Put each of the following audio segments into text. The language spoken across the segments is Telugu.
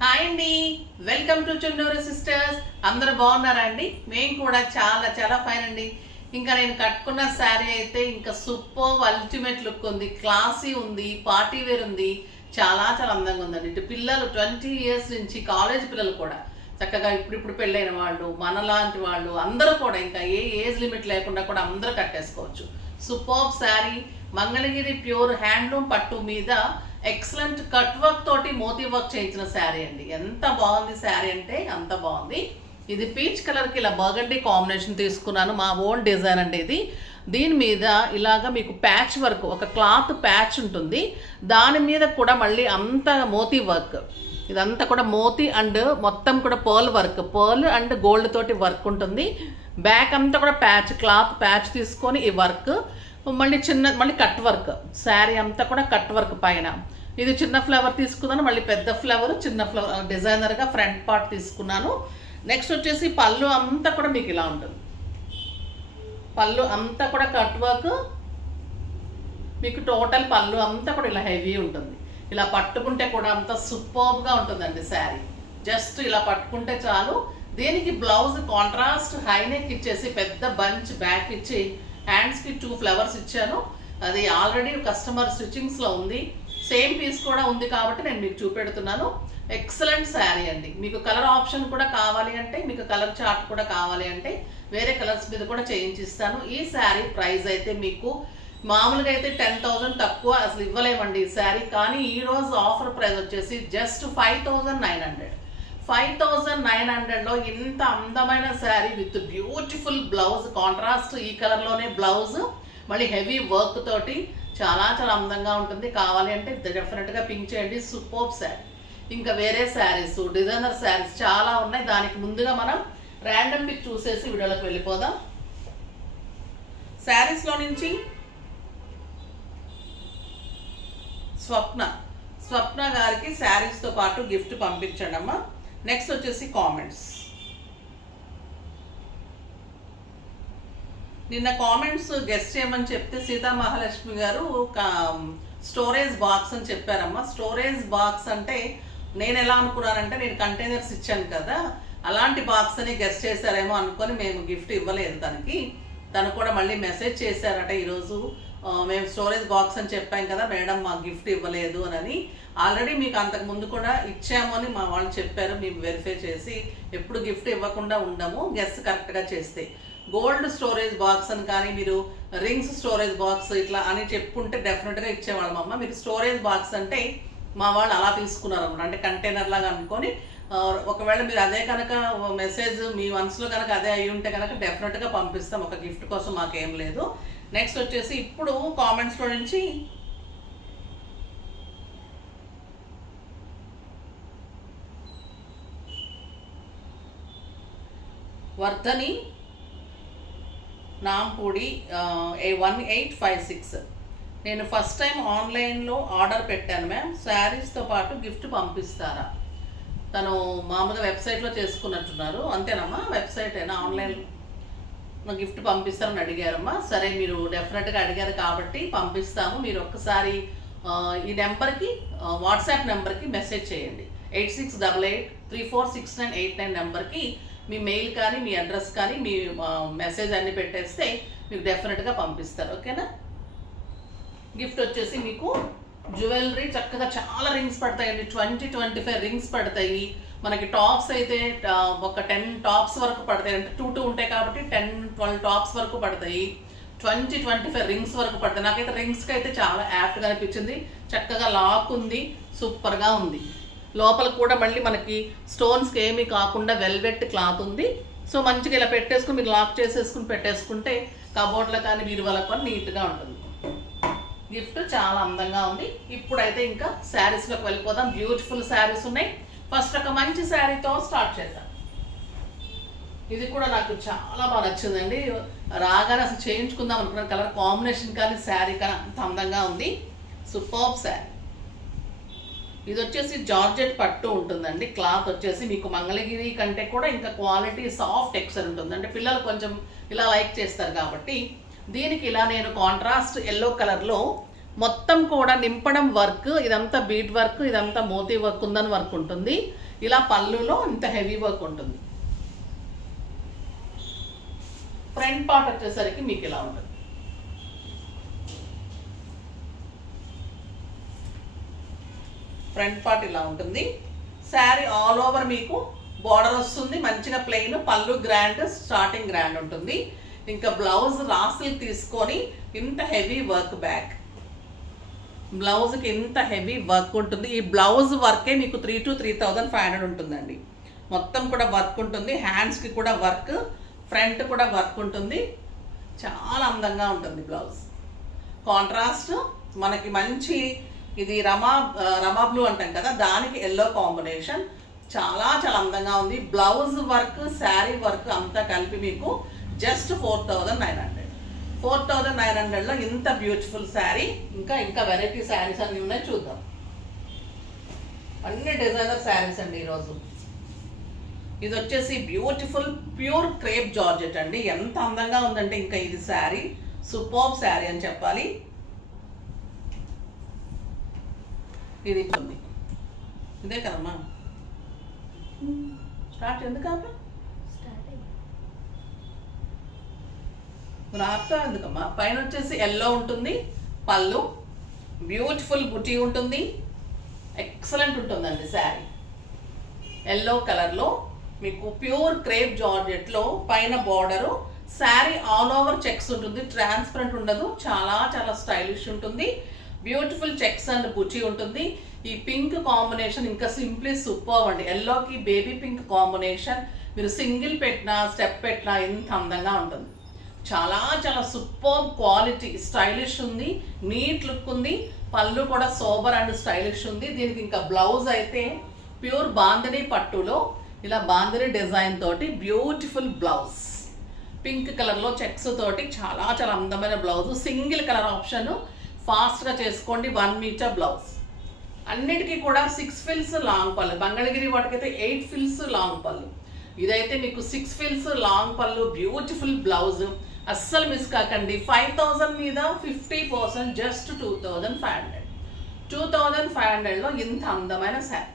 హాయ్ అండి, వెల్కమ్ టు చుండూరు సిస్టర్స్. అందరూ బాగున్నారా అండి? మేము కూడా చాలా చాలా ఫైన్ అండి. ఇంకా నేను కట్టుకున్న శారీ అయితే ఇంకా సూపర్ అల్టిమేట్ లుక్ ఉంది, క్లాసీ ఉంది, పార్టీ వేర్ ఉంది, చాలా చాలా అందంగా ఉందండి. ఇటు పిల్లలు 20 years నుంచి కాలేజ్ పిల్లలు కూడా చక్కగా ఇప్పుడు పెళ్ళైన వాళ్ళు, మనలాంటి వాళ్ళు అందరూ కూడా ఇంకా ఏ ఏజ్ లిమిట్ లేకుండా కూడా అందరూ కట్టేసుకోవచ్చు. Super sari, Mangalagiri pure handloom పట్టు మీద ఎక్సలెంట్ కట్ వర్క్ తోటి మోతీ వర్క్ చేయించిన శారీ అండి. ఎంత బాగుంది శారీ అంటే అంత బాగుంది. ఇది పీచ్ కలర్ కి ఇలా బర్గండీ కాంబినేషన్ తీసుకున్నాను, మా ఓన్ డిజైన్ అండి ఇది. దీని మీద ఇలాగా మీకు ప్యాచ్ వర్క్, ఒక క్లాత్ ప్యాచ్ ఉంటుంది, దాని మీద కూడా మళ్ళీ అంత మోతీ వర్క్, ఇదంతా కూడా మోతీ అండ్ మొత్తం కూడా pearl work, pearl and gold తోటి వర్క్ ఉంటుంది. బ్యాక్ అంతా కూడా ప్యాచ్, క్లాత్ ప్యాచ్ తీసుకొని ఈ వర్క్ మళ్ళీ కట్ వర్క్, శారీ అంతా కూడా కట్ వర్క్ పైన. ఇది చిన్న ఫ్లవర్ తీసుకున్నాను, మళ్ళీ పెద్ద ఫ్లవర్, చిన్న ఫ్లవర్ డిజైనర్గా ఫ్రంట్ పార్ట్ తీసుకున్నాను. నెక్స్ట్ వచ్చేసి పళ్ళు అంతా కూడా మీకు ఇలా ఉంటుంది, పళ్ళు అంతా కూడా కట్ వర్క్, మీకు టోటల్ పళ్ళు అంతా కూడా ఇలా హెవీ ఉంటుంది. ఇలా పట్టుకుంటే కూడా అంత సూపర్గా ఉంటుందండి శారీ. జస్ట్ ఇలా పట్టుకుంటే చాలు. దీనికి బ్లౌజ్ కాంట్రాస్ట్ హై నెక్ ఇచ్చేసి పెద్ద బంచ్ బ్యాక్ ఇచ్చి హ్యాండ్స్కి 2 flowers ఇచ్చాను. అది ఆల్రెడీ కస్టమర్ స్టిచ్చింగ్స్లో ఉంది, సేమ్ పీస్ కూడా ఉంది కాబట్టి నేను మీకు చూపెడుతున్నాను. ఎక్సలెంట్ శారీ అండి. మీకు కలర్ ఆప్షన్ కూడా కావాలి అంటే, మీకు కలర్ చార్ట్ కూడా కావాలి అంటే వేరే కలర్స్ మీద కూడా చేయించిస్తాను. ఈ శారీ ప్రైస్ అయితే మీకు మామూలుగా అయితే 10,000 తక్కువ అసలు ఇవ్వలేమండి ఈ శారీ. కానీ ఈరోజు ఆఫర్ ప్రైస్ వచ్చేసి జస్ట్ 5,900. 5,900లో ఇంత అందమైన sari with beautiful blouse, contrast ఈ కలర్లోనే బ్లౌజ్, మళ్ళీ హెవీ వర్క్ తోటి చాలా చాలా అందంగా ఉంటుంది. కావాలి అంటే డెఫినెట్గా పింక్ చేయండి. సూపర్ శారీ. ఇంకా వేరే శారీస్, డిజైనర్ శారీస్ చాలా ఉన్నాయి. దానికి ముందుగా మనం ర్యాండమ్ పిక్ చూసేసి వీడియోలోకి వెళ్ళిపోదాం. శారీస్లో నుంచి స్వప్న గారికి శారీస్తో పాటు గిఫ్ట్ పంపించండి అమ్మా. నెక్స్ట్ వచ్చేసి కామెంట్స్. నిన్న కామెంట్స్ గెస్ట్ చేయమని చెప్తే సీతా మహాలక్ష్మి గారు స్టోరేజ్ బాక్స్ అని చెప్పారమ్మా. స్టోరేజ్ బాక్స్ అంటే నేను ఎలా అనుకున్నానంటే, నేను కంటైనర్స్ ఇచ్చాను కదా, అలాంటి బాక్స్ అని గెస్ట్ చేశారేమో అనుకొని మేము గిఫ్ట్ ఇవ్వలేదు తనకి. తను కూడా మళ్ళీ మెసేజ్ చేశారట ఈరోజు, మేము స్టోరేజ్ బాక్స్ అని చెప్పాం కదా మేడం, మాకు గిఫ్ట్ ఇవ్వలేదు అని. ఆల్రెడీ మీకు అంతకు ముందు కూడా ఇచ్చాము అని మా వాళ్ళు చెప్పారు. మేము వెరిఫై చేసి ఎప్పుడు గిఫ్ట్ ఇవ్వకుండా ఉండము, గెస్ కరెక్ట్గా చేస్తే. గోల్డ్ స్టోరేజ్ బాక్స్ అని కానీ, మీరు రింగ్స్ స్టోరేజ్ బాక్స్ ఇట్లా అని చెప్పుకుంటే డెఫినెట్గా ఇచ్చేవాళ్ళం అమ్మ. మీరు స్టోరేజ్ బాక్స్ అంటే మా వాళ్ళు అలా తీసుకున్నారు అన్నమాట, అంటే కంటైనర్ లాగా అనుకొని. ఒకవేళ మీరు అదే కనుక మెసేజ్ మీ మనసులో కనుక అదే అయి ఉంటే కనుక డెఫినెట్గా పంపిస్తాం. ఒక గిఫ్ట్ కోసం మాకేం లేదు. నెక్స్ట్ వచ్చేసి ఇప్పుడు కామెంట్స్లో నుంచి వర్ధని నాంపూడి 1856. నేను ఫస్ట్ టైం ఆన్లైన్లో ఆర్డర్ పెట్టాను మ్యామ్, శారీస్తో పాటు గిఫ్ట్ పంపిస్తారా? తను మామూలుగా వెబ్సైట్లో చేసుకున్నట్టున్నారు, అంతేనమ్మా? వెబ్సైట్ అయినా ఆన్లైన్లో గిఫ్ట్ పంపిస్తారని అడిగారమ్మా. సరే, మీరు డెఫినెట్గా అడిగారు కాబట్టి పంపిస్తాము. మీరు ఒక్కసారి ఈ నెంబర్కి, వాట్సాప్ నెంబర్కి మెసేజ్ చేయండి. 8688346989 నెంబర్కి మీ మెయిల్ కానీ, మీ అడ్రస్ కానీ, మీ మెసేజ్ అన్ని పెట్టేస్తే మీకు డెఫినెట్గా పంపిస్తారు. ఓకేనా? గిఫ్ట్ వచ్చేసి మీకు జ్యువెలరీ చక్కగా చాలా రింగ్స్ పడతాయండి. 20-25 రింగ్స్ పడతాయి. మనకి టాప్స్ అయితే ఒక 10 టాప్స్ వరకు పడతాయి, అంటే 2 ఉంటాయి కాబట్టి 10-12 టాప్స్ వరకు పడతాయి. 20-25 రింగ్స్ వరకు పడతాయి. నాకైతే రింగ్స్కి అయితే చాలా యాప్ట్గా అనిపించింది. చక్కగా లాక్ ఉంది, సూపర్గా ఉంది. లోపల కూడా మళ్ళీ మనకి స్టోన్స్కి ఏమీ కాకుండా వెల్వెట్ క్లాత్ ఉంది. సో మంచిగా ఇలా పెట్టేసుకుని మీరు లాక్ చేసేసుకుని పెట్టేసుకుంటే కబోర్డ్లో కానీ బీరువాలకు కానీ నీట్గా ఉంటుంది. గిఫ్ట్ చాలా అందంగా ఉంది. ఇప్పుడైతే ఇంకా శారీస్లోకి వెళ్ళిపోదాం. బ్యూటిఫుల్ శారీస్ ఉన్నాయి. ఫస్ట్ ఒక మంచి శారీతో స్టార్ట్ చేద్దాం. ఇది కూడా నాకు చాలా బాగా నచ్చిందండి. రాగానే అసలు చేయించుకుందాం అనుకున్నాను. కలర్ కాంబినేషన్ కానీ శారీ కానీ అంత అందంగా ఉంది. సూపర్బ్ శారీ. ఇది వచ్చేసి జార్జెట్ పట్టు ఉంటుందండి. క్లాత్ వచ్చేసి మీకు మంగళగిరి కంటే కూడా ఇంకా క్వాలిటీ సాఫ్ట్ టెక్స్చర్ ఉంటుంది, అంటే పిల్లలు కొంచెం ఇలా లైక్ చేస్తారు కాబట్టి. దీనికి ఇలా నేను కాంట్రాస్ట్ ఎల్లో కలర్లో మొత్తం కూడా నింపడం వర్క్, ఇదంతా బీట్ వర్క్, ఇదంతా మోతీ వర్క్ ఉందని వర్క్ ఉంటుంది. ఇలా పళ్ళులో ఇంత హెవీ వర్క్ ఉంటుంది. ఫ్రంట్ పార్ట్ వచ్చేసరికి మీకు ఇలా ఉంటుంది. ఫ్రంట్ పార్ట్ ఇలా ఉంటుంది. శారీ ఆల్ ఓవర్ మీకు బార్డర్ వస్తుంది, మంచిగా ప్లెయిన్, పళ్ళు గ్రాండ్, స్టార్టింగ్ గ్రాండ్ ఉంటుంది. ఇంకా బ్లౌజ్ రాసులు తీసుకొని ఇంత హెవీ వర్క్ బ్యాక్, బ్లౌజ్కి ఇంత హెవీ వర్క్ ఉంటుంది. ఈ బ్లౌజ్ వర్కే మీకు 3,000 to 3,500 ఉంటుందండి. మొత్తం కూడా వర్క్ ఉంటుంది. హ్యాండ్స్కి కూడా వర్క్, ఫ్రంట్ కూడా వర్క్ ఉంటుంది. చాలా అందంగా ఉంటుంది బ్లౌజ్. కాంట్రాస్ట్ మనకి మంచి ఇది రమా బ్లూ అంటాం కదా, దానికి ఎల్లో కాంబినేషన్. చాలా చాలా అందంగా ఉంది. బ్లౌజ్ వర్క్, శారీ వర్క్ అంతా కలిపి మీకు జస్ట్ 4,900. 4,900లో ఇంత బ్యూటిఫుల్ శారీ. ఇంకా వెరైటీ శారీస్ అన్ని ఉన్నాయి, చూద్దాం. అన్ని డిజైనర్ శారీస్ అండి ఈరోజు. ఇది వచ్చేసి బ్యూటిఫుల్ ప్యూర్ క్రేప్ జార్జెట్ అండి. ఎంత అందంగా ఉందంటే ఇంకా ఇది శారీ సూపర్బ్ శారీ అని చెప్పాలి. ఇది ఉంది, ఇదే కదమ్మా. స్టార్ట్ ఎందుకు రాస్తా ఎందుకమ్మా. పైన వచ్చేసి ఎల్లో ఉంటుంది, పళ్ళు బ్యూటిఫుల్ బుటీ ఉంటుంది. ఎక్సలెంట్ ఉంటుందండి శారీ. ఎల్లో కలర్లో మీకు ప్యూర్ క్రేప్ జార్జెట్లో పైన border, sari all over checks ఉంటుంది, ట్రాన్స్పరెంట్ ఉండదు. చాలా చాలా స్టైలిష్ ఉంటుంది. బ్యూటిఫుల్ చెక్స్ అండ్ బుటీ ఉంటుంది. ఈ పింక్ కాంబినేషన్ ఇంకా సింప్లీ సూపర్ అండి. ఎల్లోకి బేబీ పింక్ కాంబినేషన్ మీరు సింగిల్ పెట్టినా స్టెప్ పెట్టినా ఎంత అందంగా ఉంటుంది. చాలా చాలా సూపర్ క్వాలిటీ, స్టైలిష్ ఉంది, నీట్ లుక్ ఉంది. పళ్ళు కూడా సోబర్ అండ్ స్టైలిష్ ఉంది. దీనికి ఇంకా బ్లౌజ్ అయితే ప్యూర్ బాందిని పట్టులో ఇలా బాందిని డిజైన్ తోటి బ్యూటిఫుల్ బ్లౌజ్, పింక్ కలర్లో చెక్స్ తోటి చాలా చాలా అందమైన బ్లౌజ్. సింగిల్ కలర్ ఆప్షన్, ఫాస్ట్గా చేసుకోండి. 1 మీటర్ బ్లౌజ్. అన్నిటికీ కూడా 6 ఫిల్స్ లాంగ్ పళ్ళు. మంగళగిరి వాటికైతే 8 ఫిల్స్ లాంగ్ పళ్ళు. ఇదైతే మీకు 6 ఫిల్స్ లాంగ్ పళ్ళు, బ్యూటిఫుల్ బ్లౌజ్. అస్సలు మిస్ కాకండి. 5,000 మీద 50%, జస్ట్ 2,500. 2,500లో ఇంత అందమైన శారీ.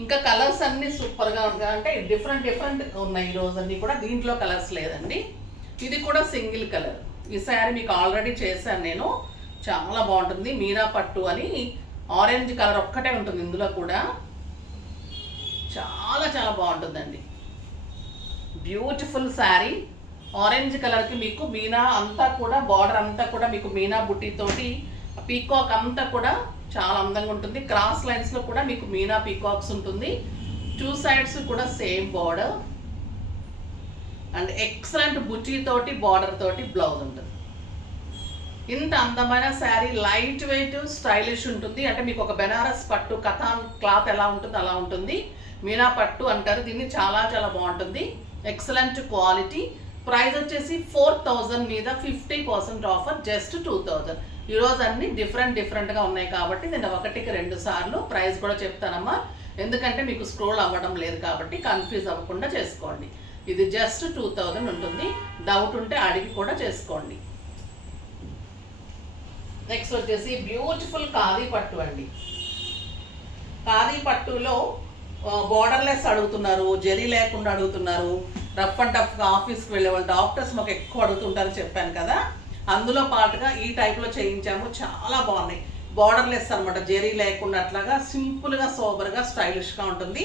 ఇంకా కలర్స్ అన్ని సూపర్గా ఉంటాయి. అంటే డిఫరెంట్ ఉన్నాయి ఈరోజు అన్ని కూడా. దీంట్లో కలర్స్ లేదండి. ఇది కూడా సింగిల్ కలర్. ఈ శారీ మీకు ఆల్రెడీ చేశాను నేను. చాలా బాగుంటుంది. మీరా పట్టు అని ఆరెంజ్ కలర్ ఒక్కటే ఉంటుంది ఇందులో కూడా. చాలా చాలా బాగుంటుందండి. బ్యూటిఫుల్ శారీ. ఆరెంజ్ కలర్కి మీకు మీనా అంతా కూడా బార్డర్ అంతా కూడా మీకు మీనా బుట్టితోటి పీకాక్ అంతా కూడా చాలా అందంగా ఉంటుంది. క్రాస్ లైన్స్లో కూడా మీకు మీనా పీకాక్స్ ఉంటుంది. 2 సైడ్స్ కూడా సేమ్ బార్డర్ అండ్ ఎక్సలెంట్ బుట్టి తోటి బార్డర్ తోటి బ్లౌజ్ ఉంటుంది. ఇంత అందమైన శారీ లైట్ వెయిట్ స్టైలిష్ ఉంటుంది. అంటే మీకు ఒక బెనారస్ పట్టు కథాన్ క్లాత్ ఎలా ఉంటుంది అలా ఉంటుంది. మీనా పట్టు అంటారు దీన్ని. చాలా చాలా బాగుంటుంది. Excellent quality. ప్రైస్ వచ్చేసి 4,000 మీద 50% ఆఫర్, జస్ట్ 2,000. ఈరోజు అన్ని డిఫరెంట్గా ఉన్నాయి కాబట్టి నేను 1కి 2 సార్లు ప్రైస్ కూడా చెప్తానమ్మా. ఎందుకంటే మీకు స్క్రోల్ అవ్వడం లేదు కాబట్టి కన్ఫ్యూజ్ అవ్వకుండా చేసుకోండి. ఇది జస్ట్ 2,000 ఉంటుంది. డౌట్ ఉంటే అడిగి కూడా చేసుకోండి. నెక్స్ట్ వచ్చేసి బ్యూటిఫుల్ ఖాదీ పట్టు అండి. ఖాదీ పట్టులో బోర్డర్లెస్ అడుగుతున్నారు, జరీ లేకుండా అడుగుతున్నారు. రఫ్ అండ్ టఫ్ ఆఫీస్కి వెళ్ళే వాళ్ళు డాక్టర్స్ మాకు ఎక్కువ అడుగుతుంటారని చెప్పాను కదా. అందులో పాటుగా ఈ టైప్లో చేయించాము. చాలా బాగున్నాయి. బోర్డర్లెస్ అనమాట, జరీ లేకుండా అట్లాగా సింపుల్గా సోబర్గా స్టైలిష్గా ఉంటుంది.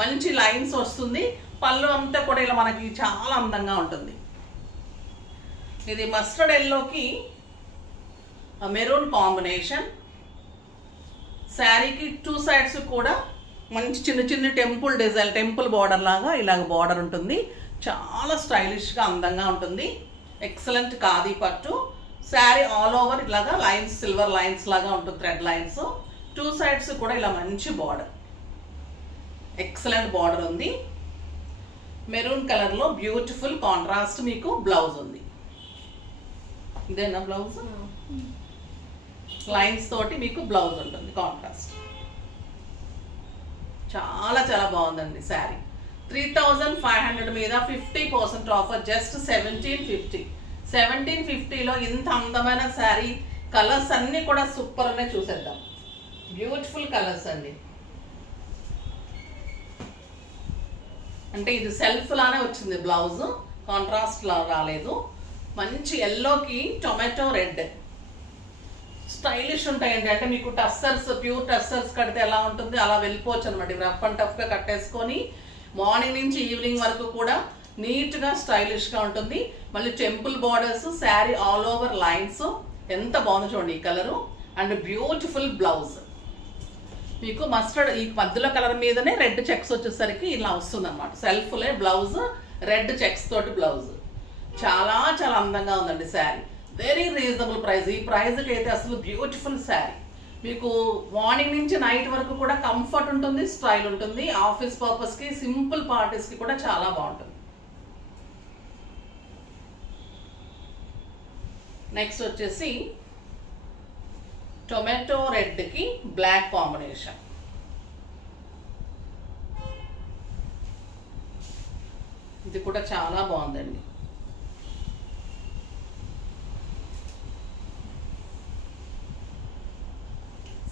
మంచి లైన్స్ వస్తుంది. పళ్ళు అంతా కూడా ఇలా మనకి చాలా అందంగా ఉంటుంది. ఇది మస్టర్డ్ ఎల్లోకి మెరూన్ కాంబినేషన్. శారీకి 2 సైడ్స్ కూడా మంచి చిన్న టెంపుల్ డిజైన్, టెంపుల్ బార్డర్ లాగా ఇలాగ బార్డర్ ఉంటుంది. చాలా స్టైలిష్గా అందంగా ఉంటుంది. ఎక్సలెంట్ ఖాదీ పట్టు. శారీ ఆల్ ఓవర్ ఇలాగా లైన్స్, సిల్వర్ లైన్స్ లాగా ఉంటుంది, థ్రెడ్ లైన్స్. 2 సైడ్స్ కూడా ఇలా మంచి బార్డర్, ఎక్సలెంట్ బార్డర్ ఉంది. మెరూన్ కలర్లో బ్యూటిఫుల్ కాంట్రాస్ట్ మీకు బ్లౌజ్ ఉంది. ఇదేనా బ్లౌజ్? లైన్స్ తోటి మీకు బ్లౌజ్ ఉంటుంది కాంట్రాస్ట్. చాలా చాలా బాగుందండి శారీ. 3,500 మీద 50% ఆఫర్, జస్ట్ 1,750. 1,750లో ఇంత అందమైన శారీ కలర్స్ అన్నీ కూడా సూపర్ ఉన్నాయి, చూసేద్దాం. బ్యూటిఫుల్ కలర్స్ అండి. అంటే ఇది సెల్ఫ్ లానే వచ్చింది, బ్లౌజ్ కాంట్రాస్ట్ లా రాలేదు. మంచి ఎల్లోకి టొమాటో రెడ్ స్టైలిష్ ఉంటాయండి. అంటే మీకు టస్సర్స్, ప్యూర్ టస్సర్స్ కడితే ఎలా ఉంటుంది అలా వెళ్ళిపోవచ్చు అనమాట. రఫ్ అండ్ టఫ్ గా కట్టేసుకొని మార్నింగ్ నుంచి ఈవినింగ్ వరకు కూడా నీట్ గా స్టైలిష్ గా ఉంటుంది. మళ్ళీ temple borders, sari all over lines, ఎంత బాగుంది చూడండి ఈ కలరు. అండ్ బ్యూటిఫుల్ బ్లౌజ్ మీకు మస్టర్డ్ ఈ మధ్యలో కలర్ మీదనే రెడ్ చెక్స్ వచ్చేసరికి ఇలా వస్తుంది అనమాట. సెల్ఫ్లే బ్లౌజ్, రెడ్ చెక్స్ తోటి బ్లౌజ్. చాలా చాలా అందంగా ఉందండి శారీ. Very reasonable price. ఈ ప్రైస్కి అయితే అసలు బ్యూటిఫుల్ శారీ. మీకు మార్నింగ్ నుంచి నైట్ వరకు కూడా కంఫర్ట్ ఉంటుంది, స్టైల్ ఉంటుంది. ఆఫీస్ పర్పస్కి, సింపుల్ పార్టీస్కి కూడా చాలా బాగుంటుంది. నెక్స్ట్ వచ్చేసి టొమాటో రెడ్కి బ్లాక్ కాంబినేషన్. ఇది కూడా చాలా బాగుందండి.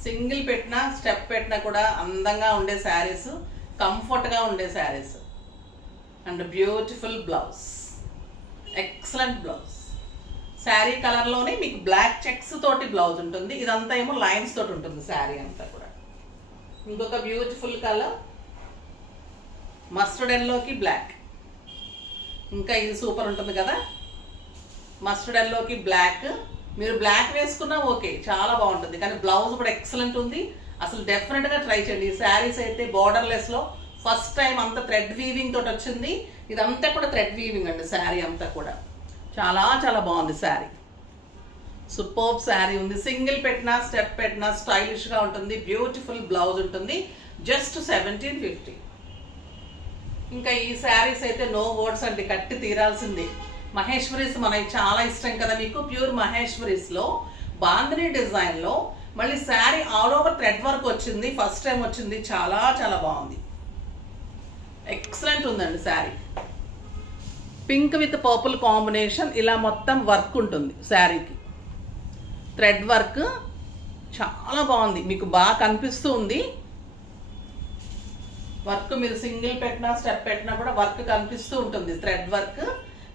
సింగిల్ పెట్టినా, స్టెప్ పెట్టినా కూడా అందంగా ఉండే శారీస్, కంఫర్ట్గా ఉండే saris. And beautiful blouse, excellent blouse. Sari కలర్లోనే మీకు బ్లాక్ చెక్స్ తోటి బ్లౌజ్ ఉంటుంది. ఇదంతా ఏమో లైన్స్ తోటి ఉంటుంది శారీ అంతా కూడా. ఇంకొక బ్యూటిఫుల్ కలర్ మస్టర్డ్ ఎల్లోకి బ్లాక్. ఇంకా ఇది సూపర్ ఉంటుంది కదా, మస్టర్డ్ ఎల్లోకి బ్లాక్. మీరు బ్లాక్ వేసుకున్నా ఓకే, చాలా బాగుంటుంది. కానీ బ్లౌజ్ కూడా ఎక్సలెంట్ ఉంది. అసలు డెఫినెట్గా ట్రై చేయండి. ఈ శారీస్ అయితే బోర్డర్లెస్లో ఫస్ట్ టైం అంతా థ్రెడ్ వీవింగ్ తోటి వచ్చింది. ఇదంతా కూడా థ్రెడ్ వీవింగ్ అండి శారీ అంతా కూడా. చాలా చాలా బాగుంది శారీ. సూపర్బ్ శారీ ఉంది. సింగిల్ పెట్టినా, స్టెప్ పెట్టినా స్టైలిష్గా ఉంటుంది. బ్యూటిఫుల్ బ్లౌజ్ ఉంటుంది. జస్ట్ 1750. ఇంకా ఈ శారీస్ అయితే నో వర్డ్స్ అండి, కట్టి తీరాల్సింది. మహేశ్వరీస్ మనకి చాలా ఇష్టం కదా మీకు. ప్యూర్ మహేశ్వరీస్లో బాందిని డిజైన్లో మళ్ళీ sari all over thread work వచ్చింది. ఫస్ట్ టైం వచ్చింది. చాలా చాలా బాగుంది, ఎక్సలెంట్ ఉందండి sari. Pink with purple combination. ఇలా మొత్తం వర్క్ ఉంటుంది శారీకి, థ్రెడ్ వర్క్ చాలా బాగుంది. మీకు బాగా కనిపిస్తూ ఉంది వర్క్. మీరు సింగిల్ పెట్టినా, స్టెప్ పెట్టినా కూడా వర్క్ కనిపిస్తూ ఉంటుంది, థ్రెడ్ వర్క్.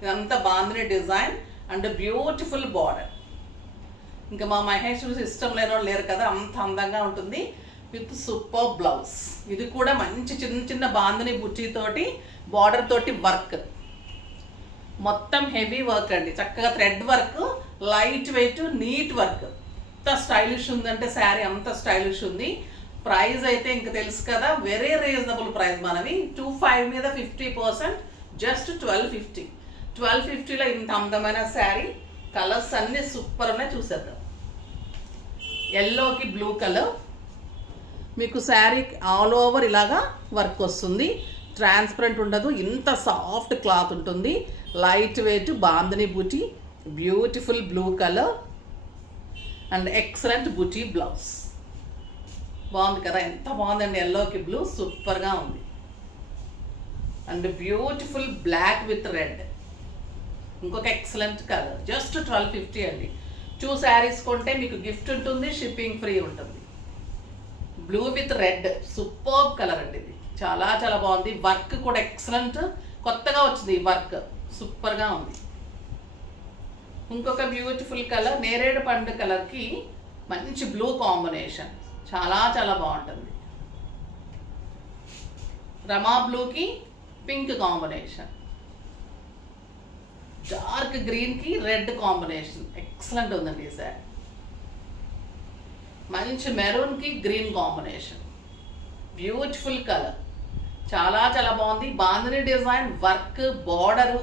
ఇదంతా bandhani design and beautiful border. ఇంకా మా మహేశ్వరి ఇష్టం లేని వాళ్ళు లేరు కదా, అంత అందంగా ఉంటుంది. With super blouse. ఇది కూడా మంచి చిన్న చిన్న బాందిని బుట్టీతోటి, బార్డర్ తోటి వర్క్. మొత్తం హెవీ వర్క్ అండి, చక్కగా thread work, light weight, neat work. అంత స్టైలిష్ ఉందంటే శారీ అంత స్టైలిష్ ఉంది. ప్రైస్ అయితే ఇంకా తెలుసు కదా, వెరీ రీజనబుల్ ప్రైస్. మనవి 25 మీద 50%, జస్ట్ 1250. 1250లో ఇంత అందమైన శారీ. కలర్స్ అన్ని సూపర్ ఉన్నాయి, చూసేద్దాం. ఎల్లోకి బ్లూ కలర్. మీకు శారీ ఆల్ ఓవర్ ఇలాగా వర్క్ వస్తుంది. ట్రాన్స్పరెంట్ ఉండదు, ఇంత సాఫ్ట్ క్లాత్ ఉంటుంది. Light weight bandhani buti, beautiful blue colour and excellent buti blouse. బాగుంది కదా, ఎంత బాగుందండి. ఎల్లోకి బ్లూ సూపర్గా ఉంది. And beautiful black with red, ఇంకొక ఎక్సలెంట్ కలర్. జస్ట్ 1250 అండి. 2 శారీస్ కొంటే మీకు గిఫ్ట్ ఉంటుంది, షిప్పింగ్ ఫ్రీ ఉంటుంది. Blue with red superb colour అండి. ఇది చాలా చాలా బాగుంది. వర్క్ కూడా ఎక్సలెంట్, కొత్తగా వచ్చింది ఈ వర్క్, సూపర్గా ఉంది. ఇంకొక బ్యూటిఫుల్ కలర్ నేరేడు పండు కలర్కి మంచి బ్లూ కాంబినేషన్, చాలా చాలా బాగుంటుంది. రమా బ్లూకి పింక్ కాంబినేషన్, డార్క్ గ్రీన్కి రెడ్ కాంబినేషన్, ఎక్సలెంట్ ఉందండి ఈ శారీ. మంచి మెరూన్కి గ్రీన్ కాంబినేషన్, బ్యూటిఫుల్ కలర్, చాలా చాలా బాగుంది. Bandhani design, work, border,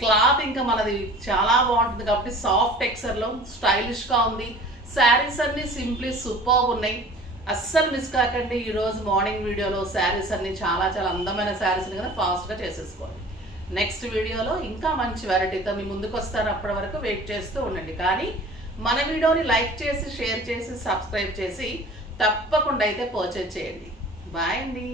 cloth ఇంకా మనది చాలా బాగుంటుంది కాబట్టి సాఫ్ట్ టెక్స్చర్లో స్టైలిష్గా ఉంది. శారీస్ అన్నీ సింప్లీ సూపర్ ఉన్నాయి. అస్సలు మిస్ కాకండి. ఈరోజు మార్నింగ్ వీడియోలో శారీస్ అన్నీ చాలా చాలా అందమైన శారీస్ కదా, ఫాస్ట్గా చేసేసుకోండి. నెక్స్ట్ వీడియోలో ఇంకా మంచి వెరైటీతో మీ ముందుకు వస్తాను. అప్పటి వరకు వెయిట్ చేస్తూ ఉండండి. కానీ మన వీడియోని లైక్ చేసి, షేర్ చేసి, సబ్స్క్రైబ్ చేసి తప్పకుండా అయితే పర్చేజ్ చేయండి. బాయ్ అండి.